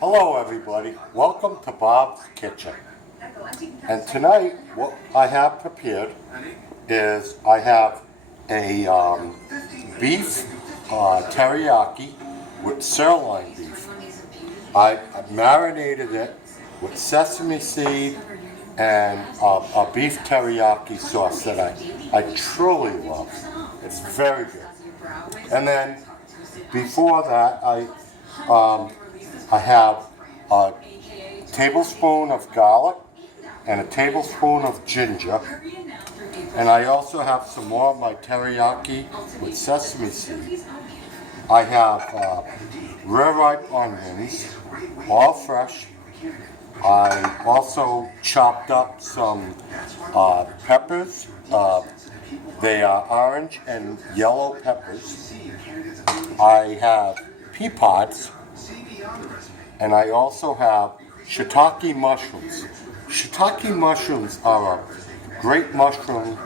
Hello everybody, welcome to Bob's Kitchen. And tonight what I have prepared is I have a beef teriyaki with sirloin beef. I marinated it with sesame seed and a beef teriyaki sauce that I truly love. It's very good. And then before that I have a tablespoon of garlic and a tablespoon of ginger. And I also have some more of my teriyaki with sesame seed. I have rare ripe onions, all fresh. I also chopped up some peppers. They are orange and yellow peppers. I have pea pods. And I also have shiitake mushrooms. Shiitake mushrooms are a great mushroom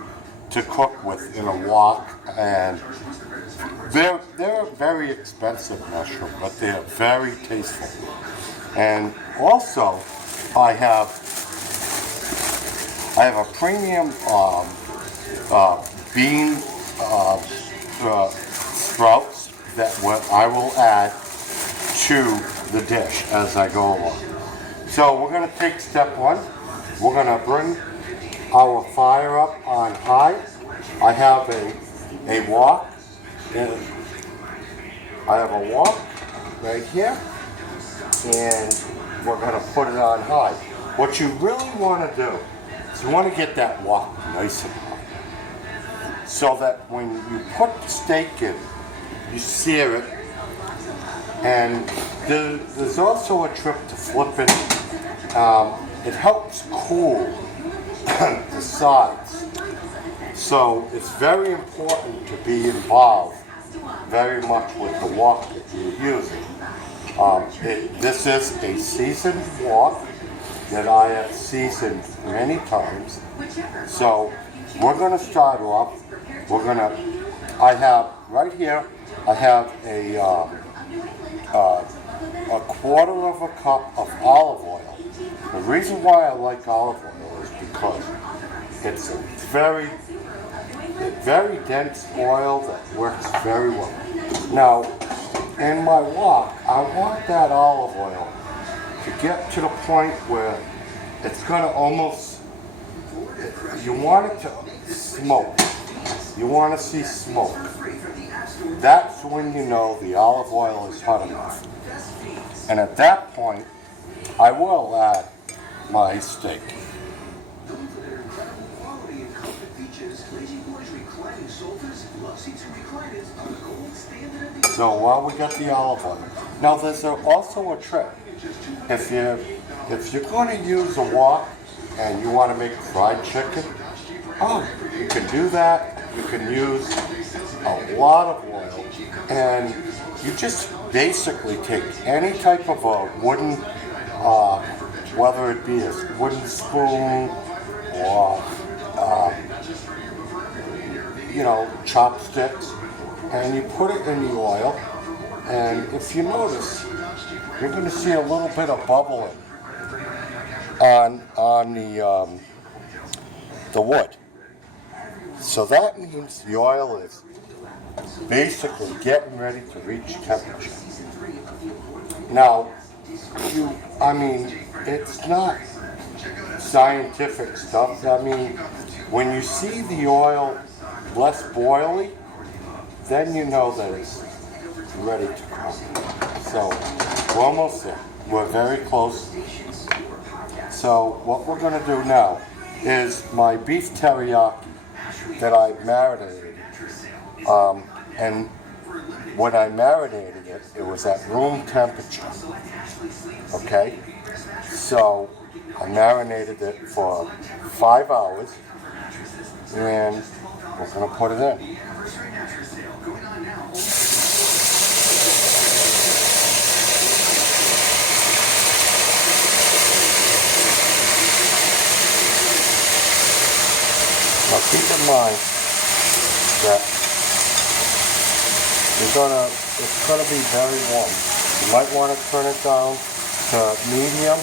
to cook with in a wok, and they're a very expensive mushroom, but they're very tasteful. And also, I have a premium bean sprouts that I will add to the dish as I go along. So we're going to take step one. We're going to bring our fire up on high. I have a wok. I have a wok right here, and we're going to put it on high. What you really want to do is you want to get that wok nice and hot, so that when you put the steak in, you sear it. And there's also a trick to flipping. It helps cool the sides. So it's very important to be involved very much with the wok that you're using. This is a seasoned wok that I have seasoned many times. So we're going to start off. I have right here, I have a quarter of a cup of olive oil. The reason why I like olive oil is because it's a very dense oil that works very well. Now, in my wok, I want that olive oil to get to the point where it's going to almost, you want it to smoke. You want to see smoke. That's when you know the olive oil is hot enough. And at that point, I will add my steak. So while we got the olive oil, now there's also a trick. If you're going to use a wok and you want to make fried chicken, you can do that. You can use a lot of oil, and you just basically take any type of a wooden, whether it be a wooden spoon or chopsticks, and you put it in the oil. And if you notice, you're going to see a little bit of bubbling on the wood. So that means the oil is basically getting ready to reach temperature. Now, it's not scientific stuff. I mean, when you see the oil less boily, then you know that it's ready to cook. So we're almost there. We're very close. So what we're going to do now is my beef teriyaki that I marinated. And when I marinated it, it was at room temperature. Okay? So I marinated it for 5 hours, and we're going to put it in. Now keep in mind that it's gonna be very warm. You might want to turn it down to medium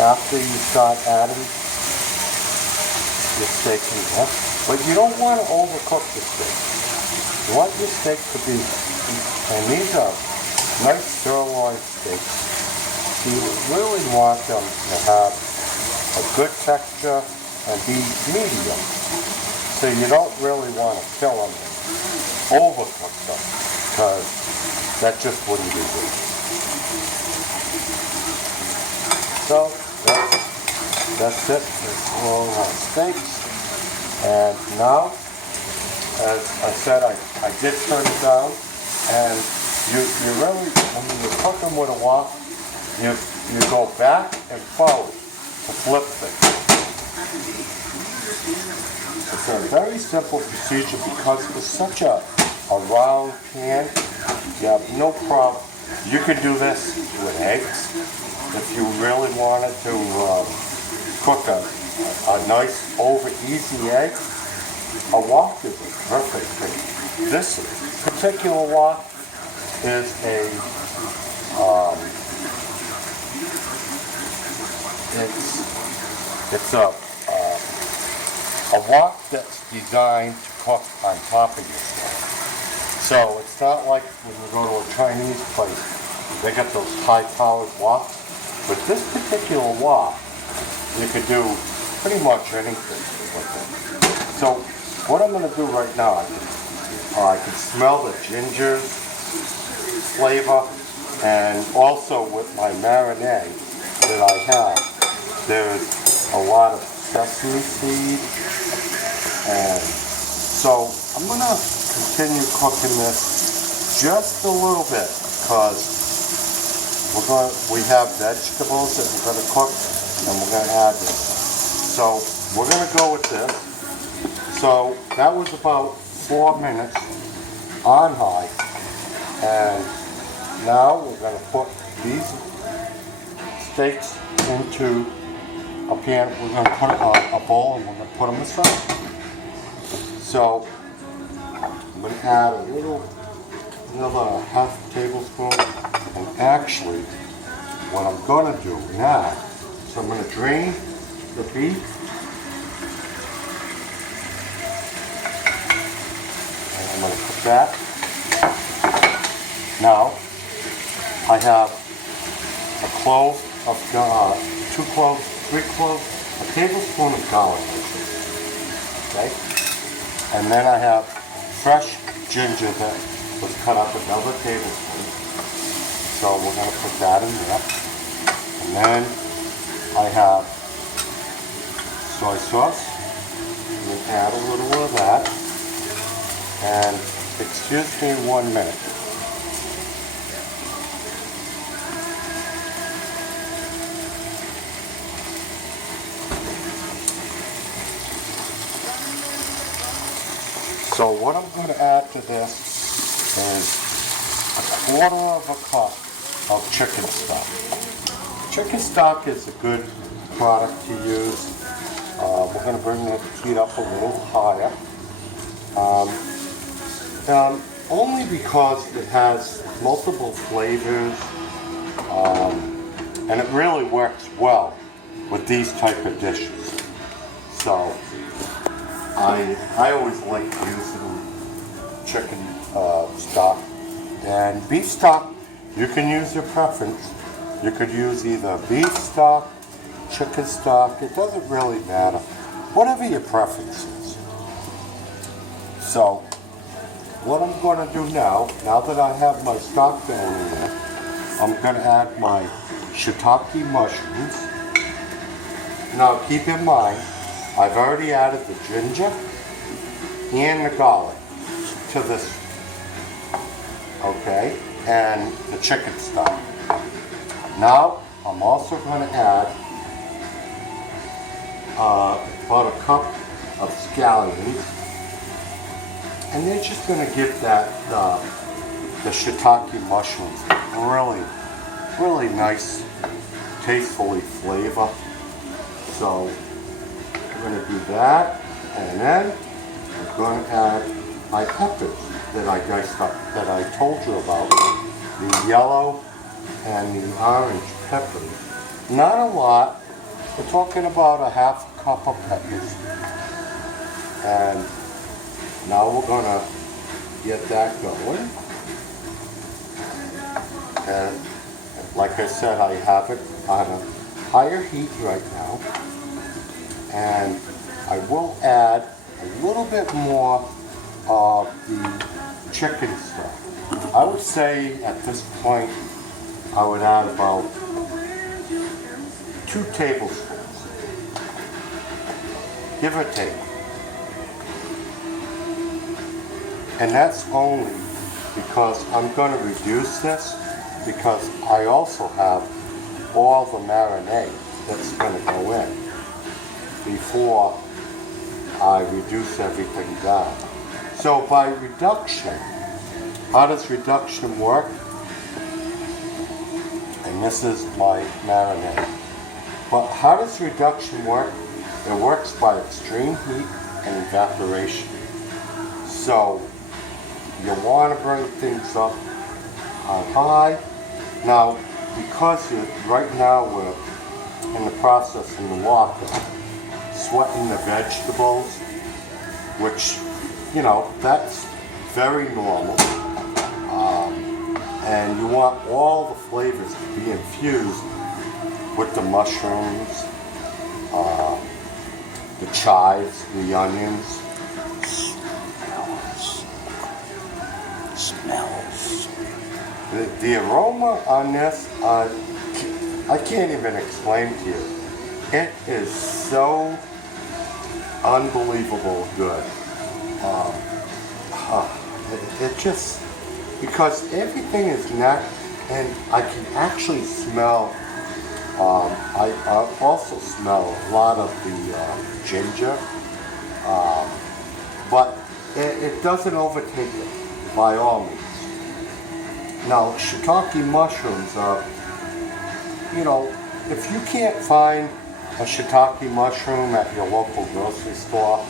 after you start adding your steak in there. But you don't want to overcook the steak. You want your steak to be, and these are nice sirloin steaks. You really want them to have a good texture and be medium. So you don't really want to kill them and overcook them, because that just wouldn't be good. So that's it. That's all our steaks. And now, as I said, I did turn it down, and you really, when you cook them with a wok, you go back and forward to flip things. It's a very simple procedure because it's such a round pan. You have no problem. You could do this with eggs if you really wanted to cook a nice over easy egg. A wok is a perfect thing. This particular wok is it's a wok that's designed to cook on top of your stuff. So it's not like when you go to a Chinese place, they got those high-powered woks. With this particular wok, you could do pretty much anything with it. So what I'm going to do right now, I can smell the ginger flavor, and also with my marinade that I have, there's a lot of sesame seed, and so I'm going to continue cooking this just a little bit because we have vegetables that we're going to cook, and we're going to add this. So we're going to go with this. So that was about 4 minutes on high, and now we're going to put these steaks into a pan. We're going to put a bowl, and we're going to put them aside. So I'm going to add another half tablespoon, and actually what I'm going to do now, so I'm going to drain the beef, and I'm going to put that. Now I have a clove of 2 cloves, 3 cloves, a tablespoon of garlic. Okay, and then I have fresh ginger that was cut up, another tablespoon. So we're going to put that in there. And then I have soy sauce. I'm going to add a little of that. And excuse me 1 minute. So what I'm going to add to this is 1/4 cup of chicken stock. Chicken stock is a good product to use. We're going to bring the heat up a little higher. Only because it has multiple flavors, and it really works well with these type of dishes. So I always like using chicken stock. And beef stock, you can use your preference. You could use either beef stock, chicken stock, it doesn't really matter. Whatever your preference is. So, what I'm going to do now that I have my stock going in there, I'm going to add my shiitake mushrooms. Now keep in mind, I've already added the ginger and the garlic to this, okay, and the chicken stock. Now I'm also going to add about a cup of scallions, and they're just going to give that the shiitake mushrooms really nice, tastefully flavor. So we're going to do that, and then I'm going to add my peppers that I diced up, that I told you about, the yellow and the orange peppers. Not a lot. We're talking about a half cup of peppers. And now we're gonna get that going. And like I said, I have it on a higher heat right now. And I will add a little bit more of the chicken stock. I would say at this point, I would add about 2 tablespoons, give or take. And that's only because I'm going to reduce this because I also have all the marinade that's going to go in before I reduce everything down. So by reduction, how does reduction work? And this is my marinade. But how does reduction work? It works by extreme heat and evaporation. So you want to bring things up on high. Now, because right now we're in the process in the water, sweating the vegetables, which, you know, that's very normal. And you want all the flavors to be infused with the mushrooms, the chives, the onions. Smells. The aroma on this, I can't even explain to you. It is so unbelievable good. It just, because everything is not, and I can actually smell, I also smell a lot of the ginger, but it doesn't overtake it by all means. Now, shiitake mushrooms are, you know, if you can't find a shiitake mushroom at your local grocery store,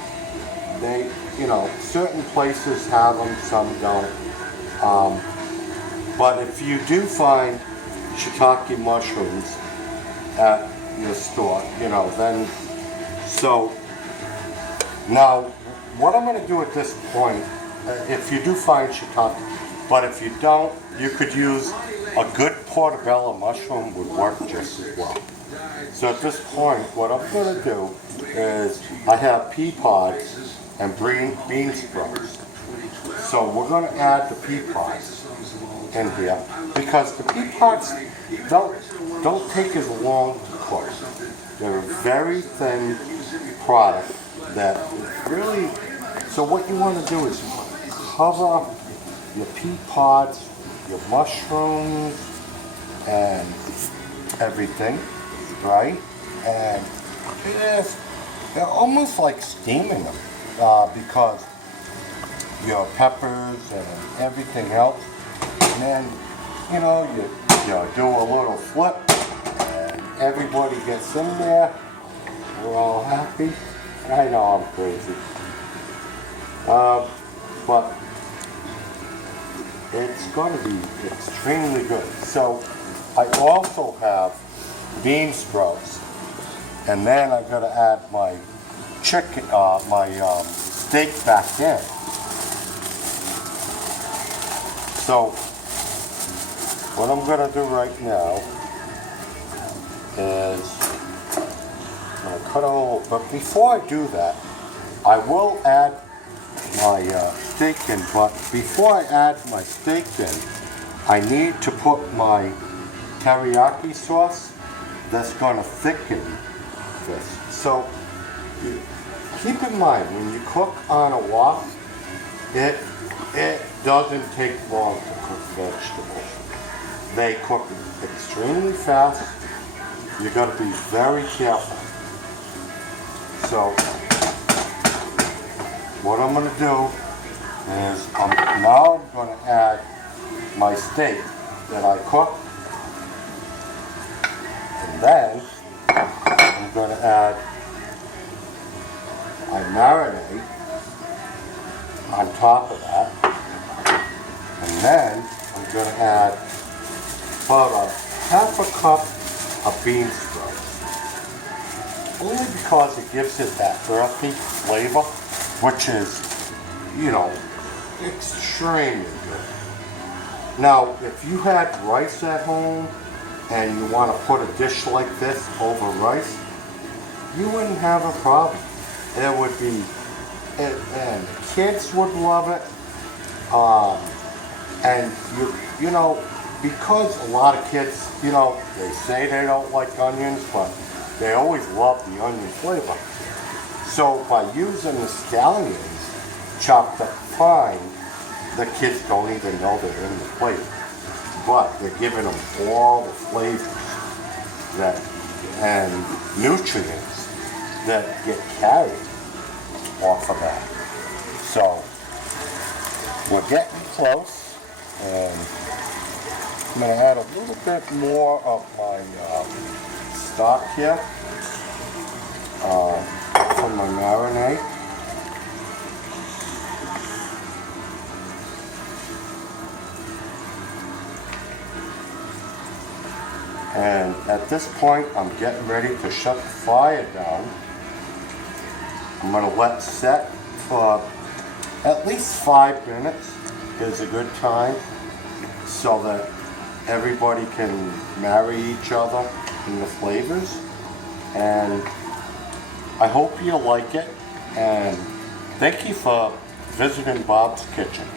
they, you know, certain places have them, some don't. But if you do find shiitake mushrooms at your store, you know, then, so, now, what I'm going to do at this point, if you do find shiitake, but if you don't, you could use a good portobello mushroom would work just as well. So at this point, what I'm going to do is I have pea pods and bean sprouts. So we're going to add the pea pods in here because the pea pods don't take as long to cook. They're a very thin product that really. So what you want to do is cover your pea pods, your mushrooms, and everything, right? And they're almost like steaming them because your peppers and everything else. And then, you know, you do a little flip and everybody gets in there. We're all happy. I know I'm crazy. But it's going to be extremely good. So I also have bean sprouts, and then I'm going to add my chicken, my steak back in. So what I'm going to do right now is I'm going to cut a hole. But before I do that, I will add my steak in, but before I add my steak in, I need to put my teriyaki sauce that's going to thicken this. So keep in mind, when you cook on a wok, it doesn't take long to cook vegetables. They cook extremely fast. You got to be very careful. So what I'm going to do is now I'm going to add my steak that I cooked, and then I'm going to add my marinade on top of that, and then I'm going to add about a half a cup of bean sprouts. Only because it gives it that earthy flavor, which is, you know, extremely good. Now, if you had rice at home and you want to put a dish like this over rice, you wouldn't have a problem. It would be, and kids would love it. And you know, because a lot of kids, you know, they say they don't like onions, but they always love the onion flavor. So by using the scallions chopped up fine, the kids don't even know they're in the plate. But they're giving them all the flavors that and nutrients that get carried off of that. So we're getting close, and I'm going to add a little bit more of my stock here from my marinade. And at this point, I'm getting ready to shut the fire down. I'm going to let set for at least 5 minutes is a good time so that everybody can marry each other in the flavors. And I hope you like it, and thank you for visiting Bob's Kitchen.